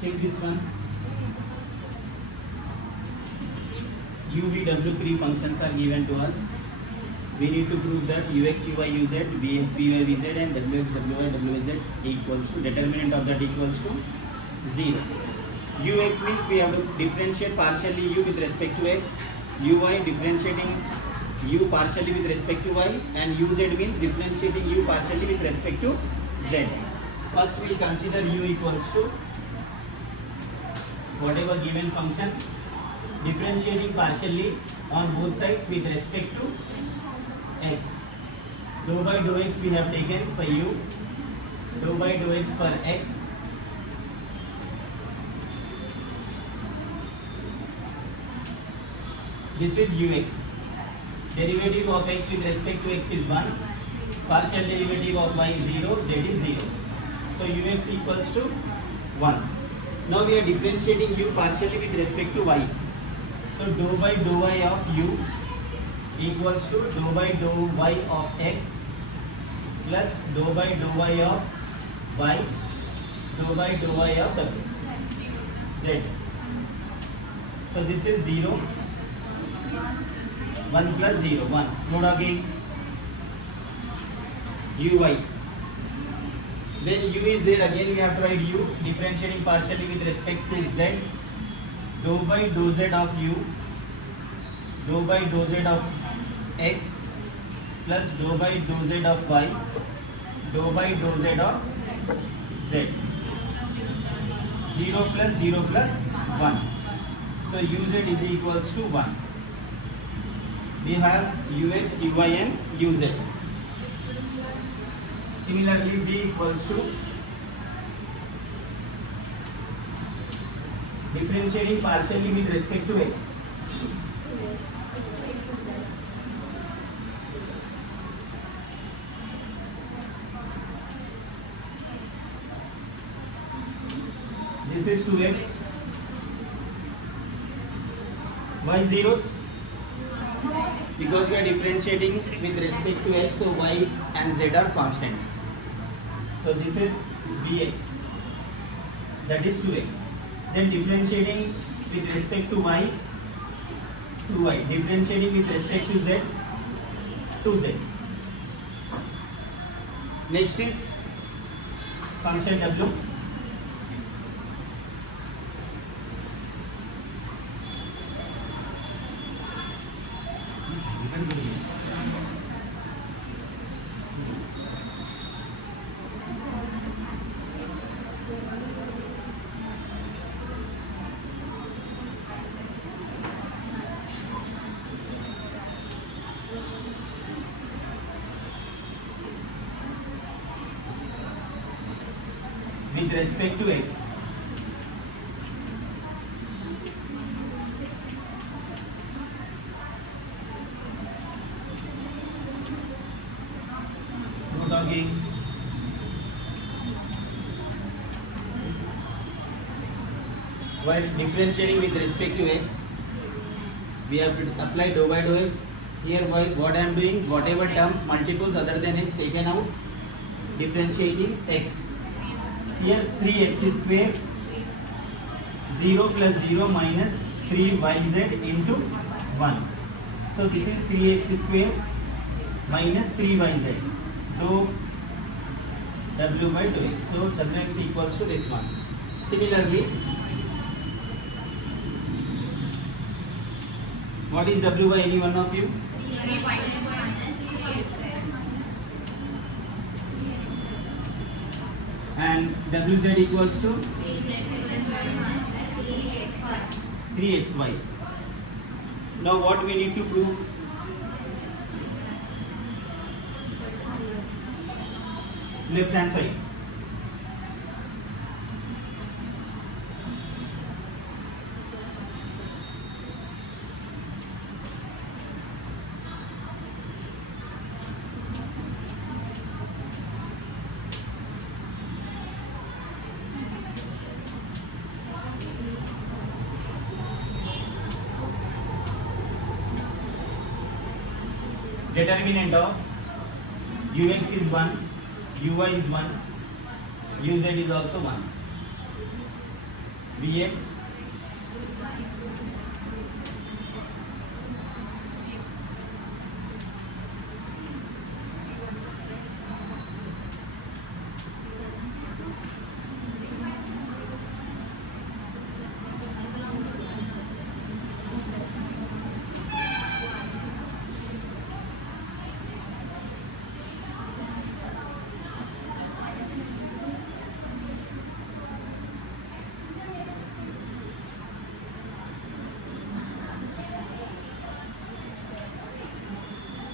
Check this one. U, V, W, three functions are given to us. We need to prove that ux, uy, uz, vx, vy, vz and wx, wy, wz equals to, determinant of that equals to 0. Ux means we have to differentiate partially u with respect to x, uy differentiating u partially with respect to y, and uz means differentiating u partially with respect to z. First we will consider u equals to whatever given function, differentiating partially on both sides with respect to x. Dou by dou x we have taken for u, dou by dou x for x, this is ux. Derivative of x with respect to x is 1, partial derivative of y is 0, z is 0. So ux equals to 1. Now we are differentiating u partially with respect to y. So dou by dou y of u equals to dou by dou y of x plus dou by dou y of y, dou by dou y of w, z. So this is 0, 1 plus 0, 1. Note again uy. Then u is there, again we have to write u, differentiating partially with respect to z, dou by dou z of u, dou by dou z of x plus dou by dou z of y, dou by dou z of z. 0 plus 0 plus 1. So uz is equals to 1. We have ux, uy and uz. Similarly, v equals to differentiating partially with respect to x. This is 2x. Why zeros? Because we are differentiating with respect to x, so y and z are constants. So this is vx, that is 2x. Then differentiating with respect to y, 2y. Differentiating with respect to z, 2z. Next is function w. With respect to x. Note again. While differentiating with respect to x, we have to apply dou by dou x. Here what I am doing, whatever terms multiples other than x taken out, differentiating x. Here 3x square, 0 plus 0 minus 3yz into 1. So this is 3x square minus 3yz. So w by dou x. So wx equals to this one. Similarly, what is w by any one of you? And wz equals to 3xy. Now what we need to prove? Left hand side. Determinant of ux is 1, uy is 1, uz is also 1. Vx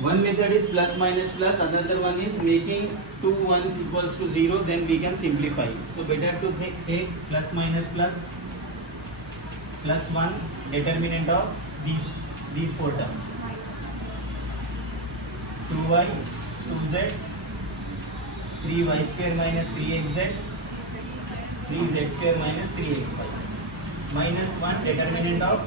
1 method is plus minus plus, another one is making two ones equals to 0, then we can simplify. So better to take plus minus plus 1 determinant of these four terms. 2y 2z 3y square minus 3xz 3z square minus 3xy minus 1 determinant of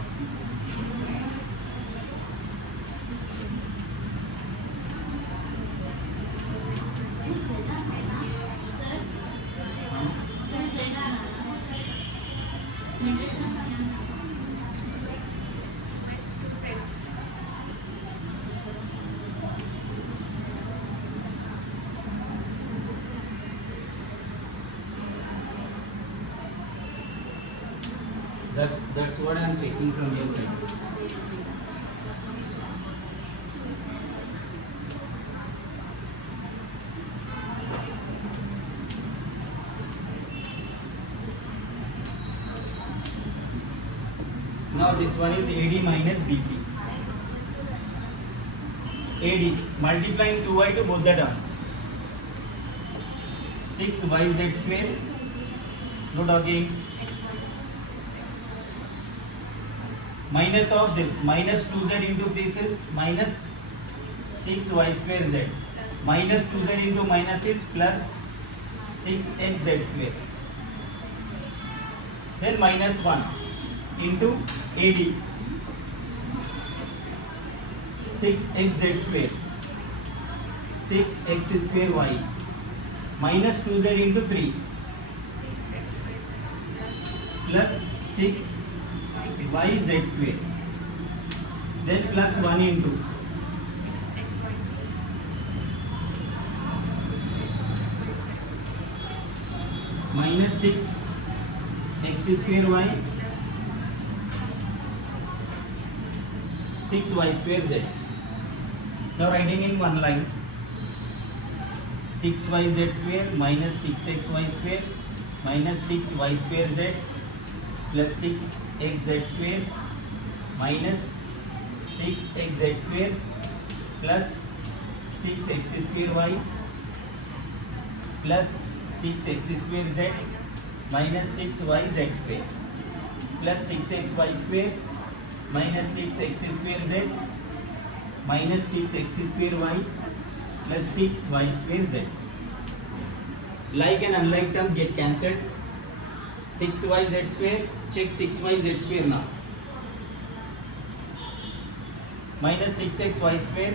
that's what I am checking from your side. Now this one is AD minus BC. AD multiplying 2y to both the terms. 6yz square. No talking. Minus of this, minus 2z into this is minus 6y square z. Minus 2z into minus is plus 6xz square. Then minus 1 into AD 6xz square 6x square y minus 2z into 3 plus 6 yz square, then plus 1 into minus 6 x square y 6y square z. Now writing in one line 6yz square minus 6xy square minus 6y square z plus 6xz square minus 6xz square plus 6x square y plus 6x square z minus 6yz square plus 6xy square minus 6x square z minus 6x square y plus 6y square z. Like and unlike terms get cancelled. 6yz square, check 6yz square now. Minus 6xy square,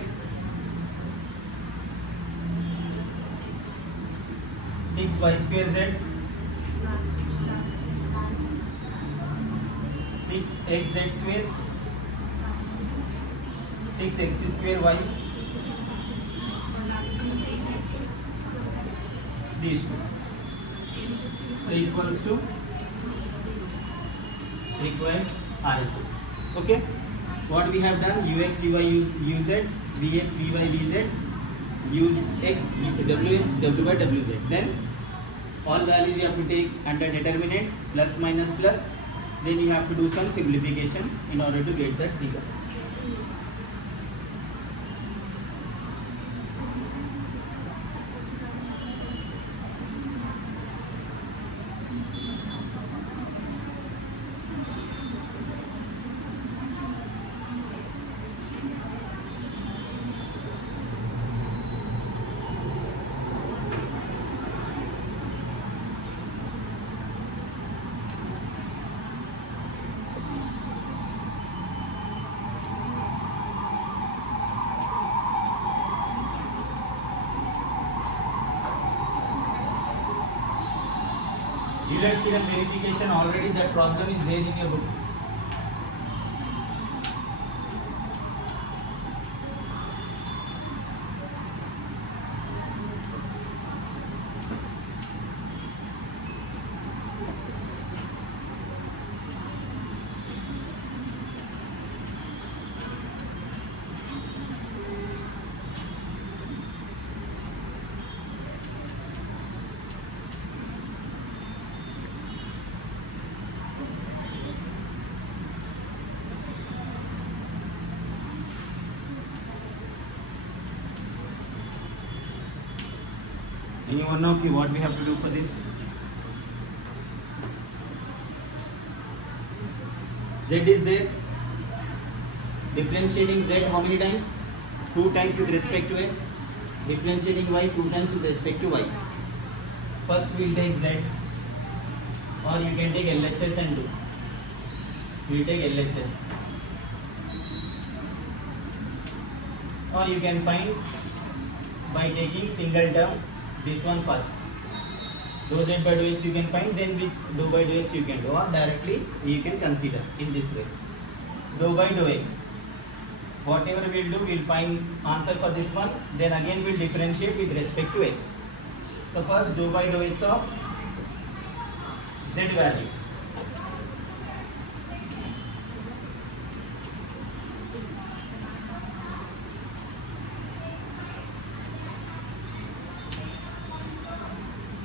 6y square z, 6xz square, 6x square y. These two. So equals to required RHS. Okay. What we have done, ux, uy, uz, vx, vy, vz, use x, wx, w by wz. Then all values you have to take under determinant, plus minus plus. Then you have to do some simplification in order to get that figure. Euler's theorem verification, already that problem is there in your book. Any one of you, what we have to do for this? Z is there. Differentiating Z how many times? 2 times with respect to x. Differentiating y 2 times with respect to y. First we will take Z, or you can take LHS and do. We will take LHS. Or you can find by taking single term. This one first. Dou z by dou x you can find, then with dou by dou x you can do, or directly you can consider in this way. Dou by dou x. Whatever we will do, we will find answer for this one. Then again we will differentiate with respect to x. So first dou by dou x of z value.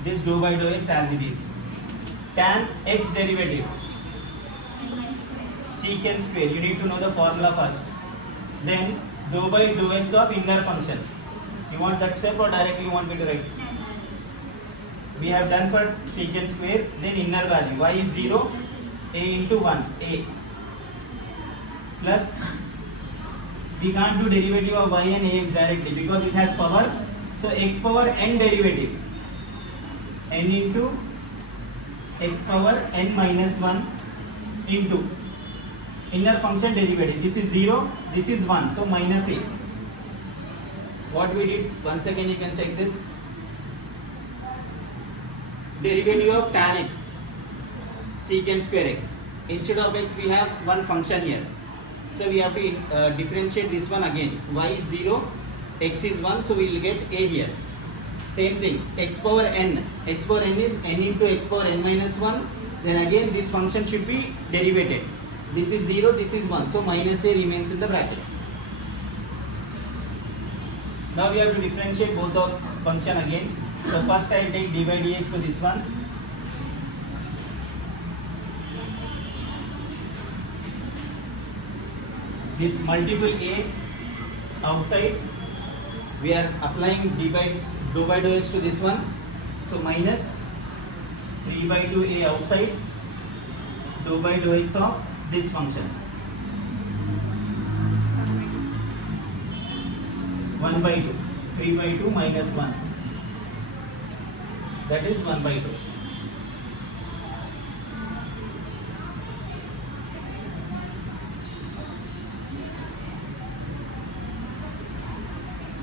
This dou by dou x as it is. Tan x derivative, secant square. You need to know the formula first. Then dou by dou x of inner function. You want that step or directly you want me to write? We have done for secant square. Then inner value y is 0, a into 1, a plus. We can't do derivative of y and ax directly because it has power. So x power n derivative. N into x power n minus 1 into inner function derivative. This is 0, this is 1, so minus a. What we did, once again you can check this. Derivative of tan x, secant square x. Instead of x we have one function here. So we have to differentiate this one again. Y is 0, x is 1, so we will get a here. Same thing, x power n. X power n is n into x power n minus 1. Then again this function should be derivated. This is 0, this is 1. So minus a remains in the bracket. Now we have to differentiate both the function again. So first I will take d by dx to this one. This multiple a outside, we are applying dou by dou x to this one. So minus 3 by 2a outside, dou by dou x of this function. 1 by 2. 3 by 2 minus 1. That is 1 by 2.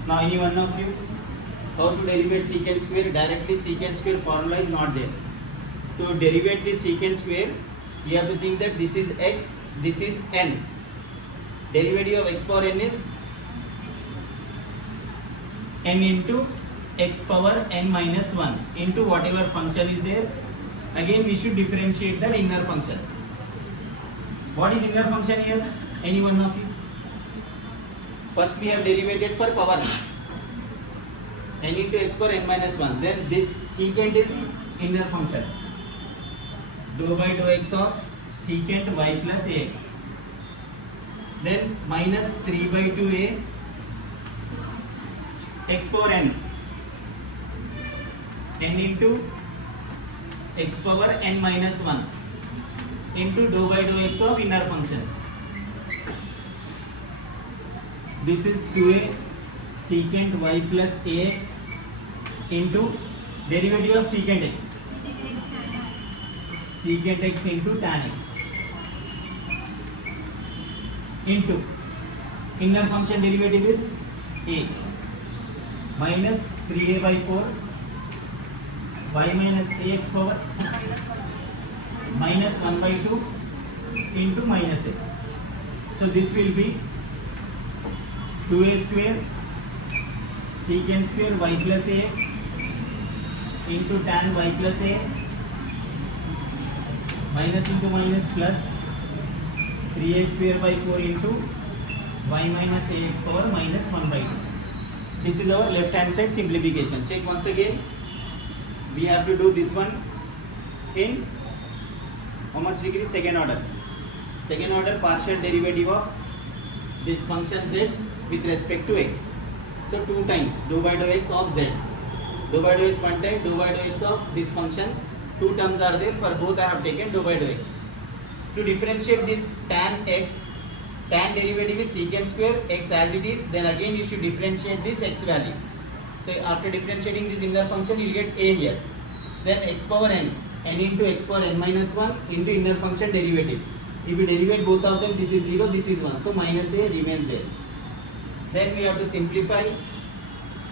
Now any one of you, how to derivate secant square? Directly secant square formula is not there. To derivate this secant square, you have to think that this is x, this is n. Derivative of x power n is n into x power n minus 1 into whatever function is there. Again we should differentiate the inner function. What is inner function here? Any one of you? First we have derivated for power n into x power n minus 1. Then this secant is inner function. Dou by dou x of secant y plus ax. Then minus 3 by 2a x power n into x power n minus 1 into dou by dou x of inner function. This is 2a secant y plus ax into derivative of secant x. Secant x into tan x into inner function derivative is a minus 3a by 4 y minus ax power minus 1 by 2 into minus a. So this will be 2a square secant square y plus ax into tan y plus ax minus into minus plus 3a square by 4 into y minus ax power minus 1 by 2. This is our left hand side simplification. Check once again. We have to do this one in how much degree? Second order. Second order partial derivative of this function z with respect to x. So 2 times dou by dou x of z. Dou by dou x one time, dou by dou x of this function. 2 terms are there. For both I have taken dou by dou x. To differentiate this tan x, tan derivative is secant square x as it is. Then again you should differentiate this x value. So after differentiating this inner function, you will get a here. Then x power n into x power n minus 1 into inner function derivative. If you derivate both of them, this is 0, this is 1. So minus a remains there. Then we have to simplify.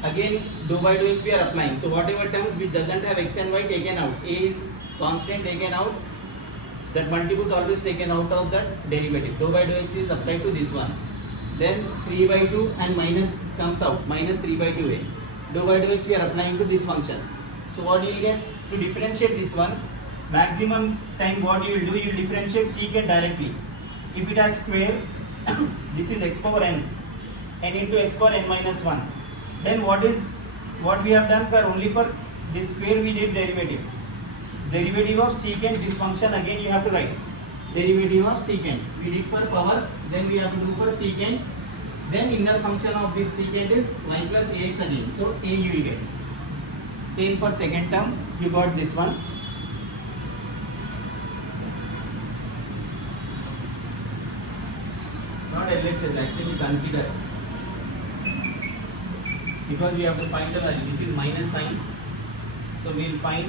Again dou by dou x we are applying. So whatever terms which doesn't have x and y taken out, a is constant taken out, that multiples always taken out of that derivative. Dou by dou x is applied to this one. Then 3 by 2 and minus comes out, minus 3 by 2a. Dou by dou x we are applying to this function. So what you will get? To differentiate this one, maximum time what you will do, you will differentiate secant directly. If it has square, this is x power n into x power n minus 1. Then what we have done for only for this square we did derivative. Derivative of secant this function again you have to write. Derivative of secant. We did for power, then we have to do for secant. Then inner function of this secant is y plus ax again. So a you will get. Same for second term, you got this one. Not LHS, actually consider. Because we have to find the value. This is minus sign. So we will find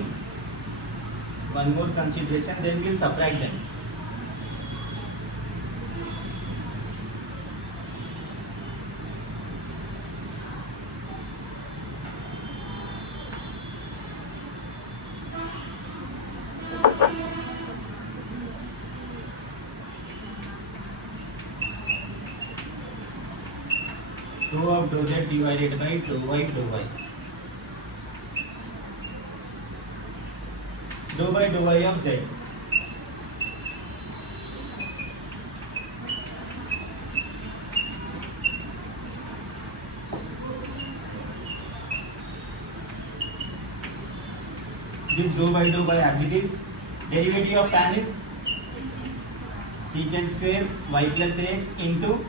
one more consideration, then we will subtract them. Dou of dou z divided by dou y dou y. Dou by dou y of z. This dou by as it is. Derivative of tan is secant square y plus ax into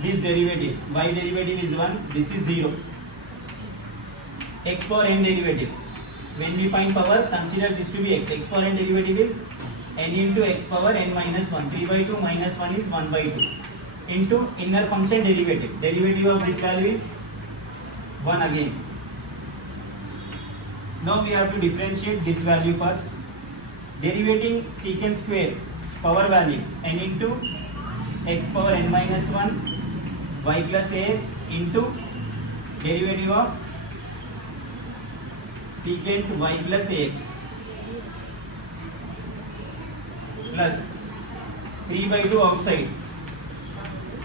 this derivative. Y derivative is 1, this is 0. X power n derivative. When we find power, consider this to be x. X power n derivative is n into x power n minus 1. 3 by 2 minus 1 is 1 by 2. Into inner function derivative. Derivative of this value is 1 again. Now we have to differentiate this value first. Derivating secant square power value n into x power n minus 1 y plus ax into derivative of secant y plus ax plus 3 by 2 outside.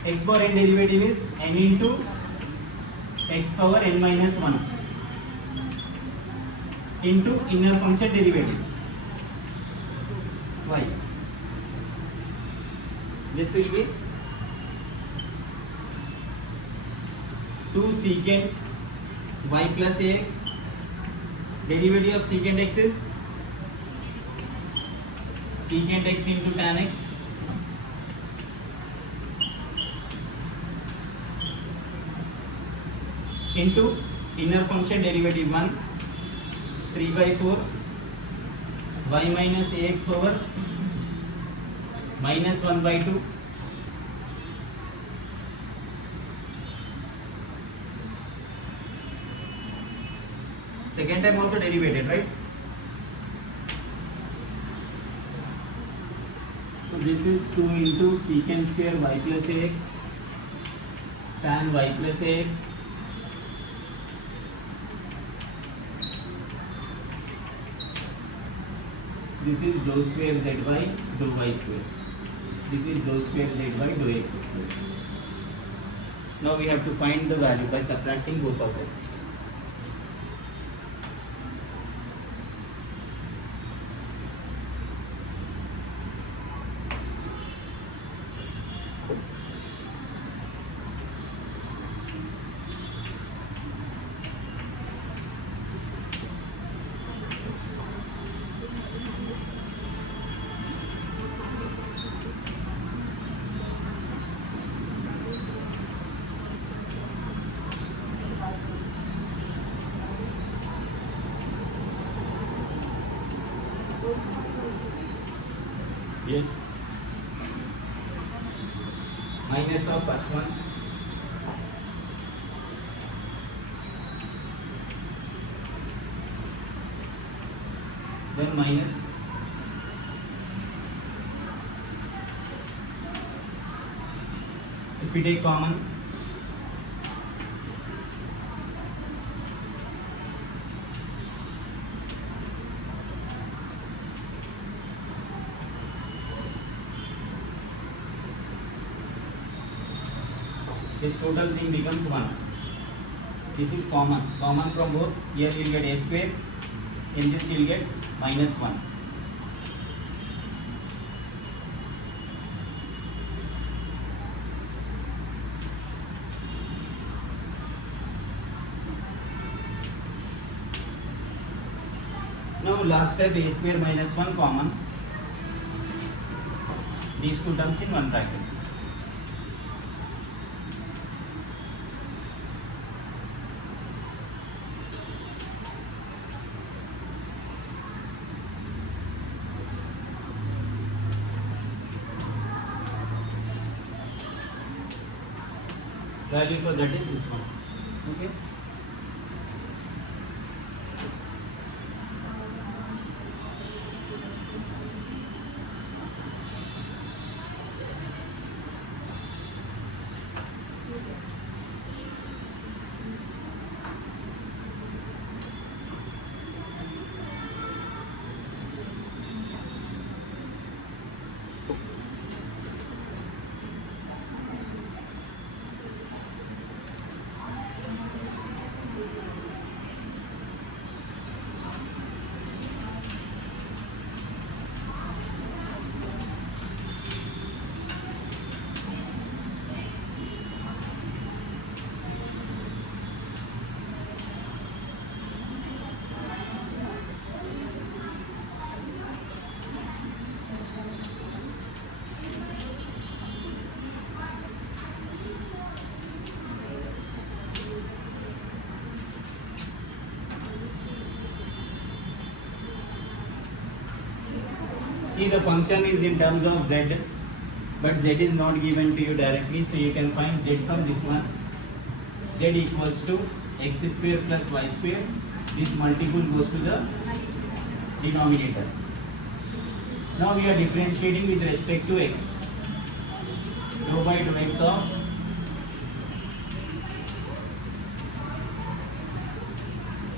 X power n derivative is n into x power n minus 1 into inner function derivative y. This will be 2 secant y plus ax. Derivative of secant x is secant x into tan x into inner function derivative 1 3 by 4 y minus ax power minus 1 by 2 second time also derivated, right? So this is 2 into secant square y plus ax tan y plus ax This is dou square z by dou y square. This is dou square z by dou x square. Now we have to find the value by subtracting both of them. Yes. Minus of first one. Then minus. If we take common, this total thing becomes 1. This is common. Common from both. Here you will get a square. In this you will get minus 1. Now last step, a square minus 1 common. These two terms in one bracket. Value for that is this one. Okay. See, the function is in terms of z, but z is not given to you directly, so you can find z from this one. Z equals to x square plus y square. This multiple goes to the denominator. Now we are differentiating with respect to x. Dou by dou x of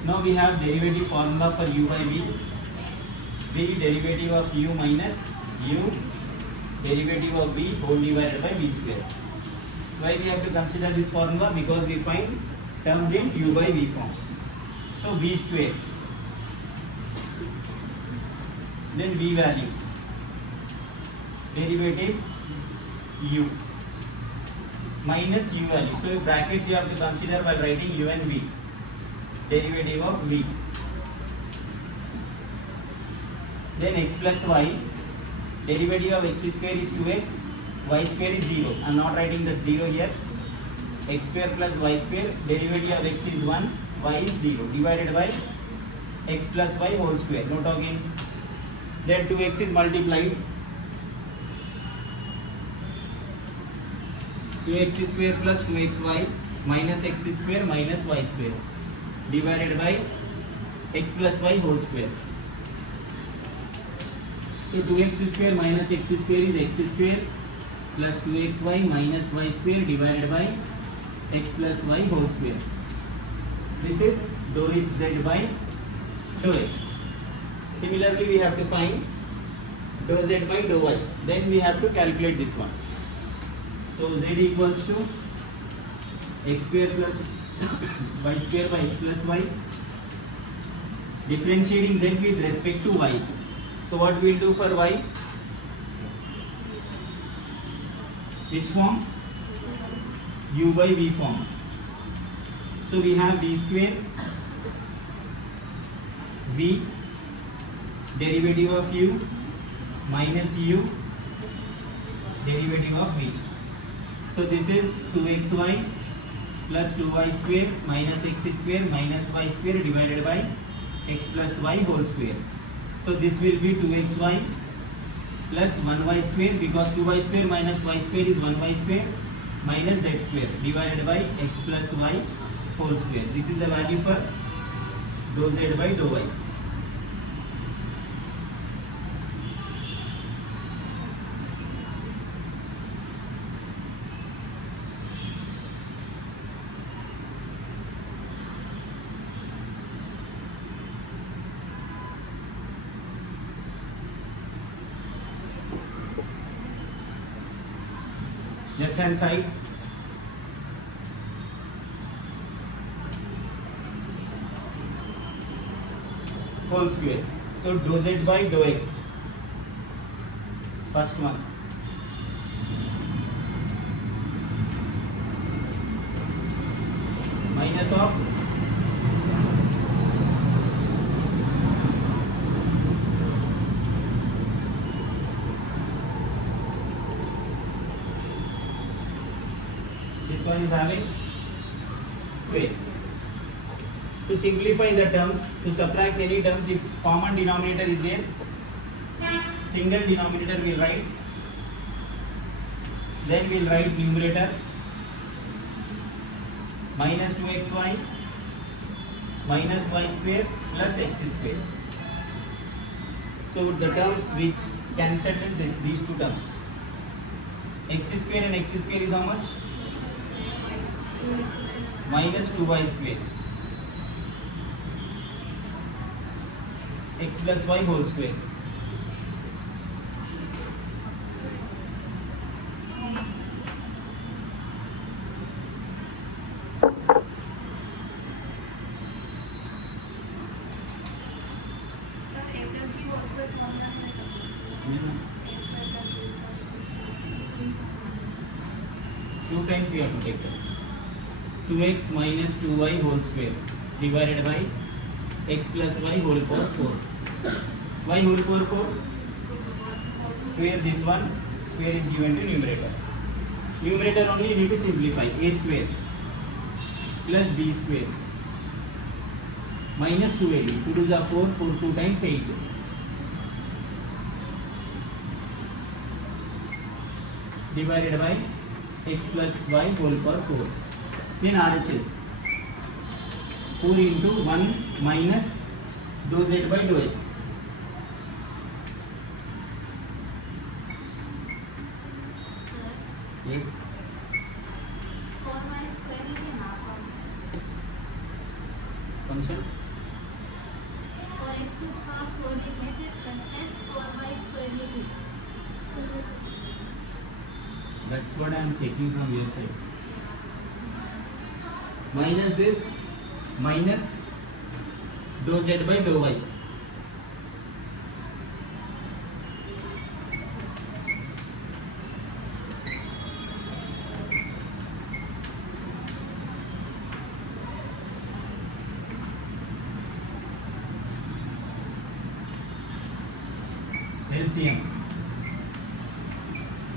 now we have derivative formula for u by v. V derivative of u minus u derivative of v whole divided by v square. Why we have to consider this formula? Because we find terms in u by v form. So v square, then v value, derivative u minus u value. So brackets you have to consider while writing u and v, derivative of v. Then x plus y, derivative of x square is 2x, y square is 0. I am not writing that 0 here. X square plus y square, derivative of x is 1, y is 0, divided by x plus y whole square. Note again. Then 2x is multiplied. 2x square plus 2xy minus x square minus y square, divided by x plus y whole square. So 2x square minus x square is x square plus 2xy minus y square divided by x plus y whole square. This is dou z by dou x. Similarly, we have to find dou z by dou y. Then we have to calculate this one. So z equals to x square plus y square by x plus y. Differentiating z with respect to y. So what we will do for y? Which form? U by v form. So we have d square v derivative of u minus u derivative of v. So this is 2xy plus 2y square minus x square minus y square divided by x plus y whole square. So this will be 2xy plus 1y square, because 2y square minus y square is 1y square minus z square divided by x plus y whole square. This is the value for dou z by dou y. Left hand side, whole square. So dou z by dou x, first one, minus of this one is having square. To simplify the terms, to subtract any terms, if common denominator is there, single denominator will write, then we'll write numerator minus 2xy minus y square plus x square. So the terms which cancelled these two terms, x square and x square is how much? Minus 2y square x plus y whole square. Two times we have to take it. 2x minus 2y whole square divided by x plus y whole power 4. Y whole power 4, square this one, square is given to numerator. Numerator only you need to simplify, a square plus b square minus 2ab, 2 to the 4, 4 2 times 8. Divided by x plus y whole power 4. Then RHS 4 into 1 minus dou z by dou x. Yes. Function. For x half coordinated plus 4y square meter. That's what I am checking from your side. Minus this, minus dou z by dou y. LCM.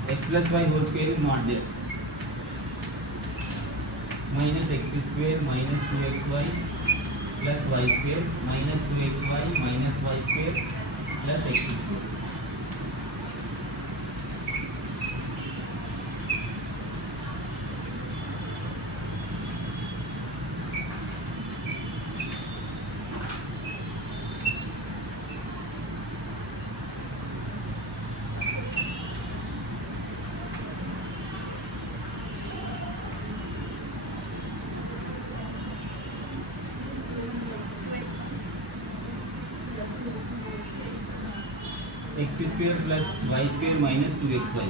X plus y whole square is not there. Minus x square minus 2xy plus y square minus 2xy minus y square plus x square. x square plus y square minus 2xy.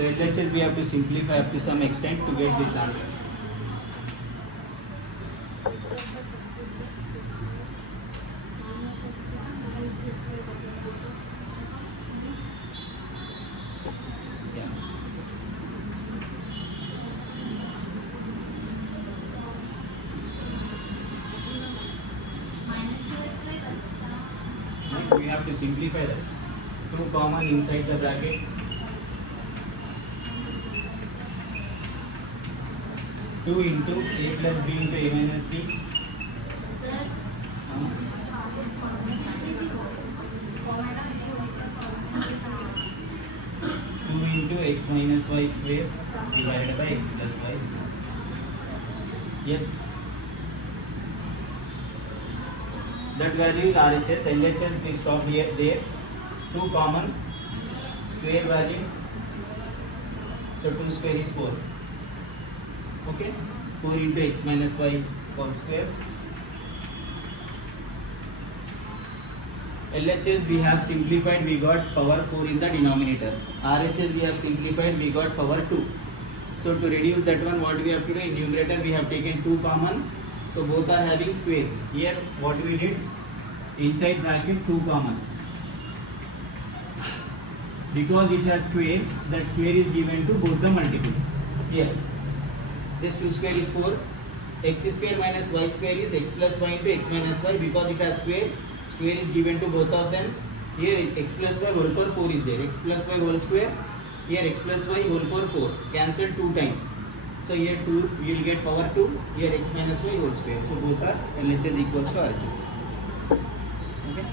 So LHS we have to simplify up to some extent to get this answer. Yeah. minus 2xy बचा. Right? We have to simplify this. 2 common inside the bracket. 2 into a plus b into a minus b. Sir, Two into x minus y square divided by x plus y square. Yes. That value is RHS. LHS we stop here there. 2 common square value. So 2 square is 4. Okay. 4 into x minus y whole square. LHS we have simplified, we got power 4 in the denominator. RHS we have simplified, we got power 2. So to reduce that one, what we have to do in numerator, we have taken 2 common. So both are having squares. Here what we did, inside bracket 2 common. Because it has square, that square is given to both the multiples. Here, this 2 square is 4. X square minus y square is x plus y into x minus y. Because it has square, square is given to both of them. Here x plus y whole power 4 is there. X plus y whole square. Here x plus y whole power 4. Cancelled 2 times. So here 2 you will get power 2. Here x minus y whole square. So both are LHS equals to RHS. Okay.